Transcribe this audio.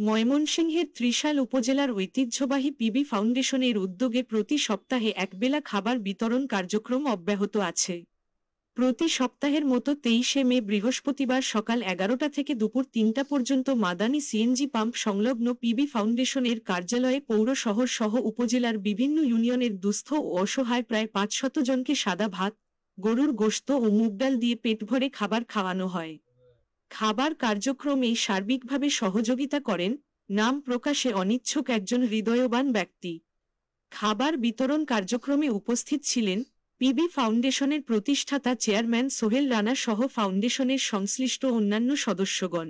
ময়মনসিংহের ত্রিশাল উপজেলার ঐতিহ্যবাহী পিবি ফাউন্ডেশনের উদ্যোগে প্রতি সপ্তাহে একবেলা খাবার বিতরণ কার্যক্রম অব্যাহত আছে। প্রতি সপ্তাহের মতো 23শে মে বৃহস্পতিবার সকাল 11টা থেকে দুপুর 3টা পর্যন্ত মাদানী সিএনজি পাম্প সংলগ্ন পিবি ফাউন্ডেশনের কার্যালয়ে পৌর শহর সহ উপজেলার বিভিন্ন ইউনিয়নের দুস্থ ও অসহায় প্রায় 500 জনকে সাদা ভাত, গরুর গোশত ও মুগ ডাল দিয়ে পেট ভরে খাবার খাওয়ানো হয়। খাবার কার্যক্রমে সার্বিকভাবে সহযোগিতা করেন নাম প্রকাশে অনিচ্ছুক একজন হৃদয়বান ব্যক্তি। খাবার বিতরণ কার্যক্রমে উপস্থিত ছিলেন পিবি ফাউন্ডেশনের প্রতিষ্ঠাতা চেয়ারম্যান সোহেল রানা সহ ফাউন্ডেশনের সংশ্লিষ্ট অন্যান্য সদস্যগণ।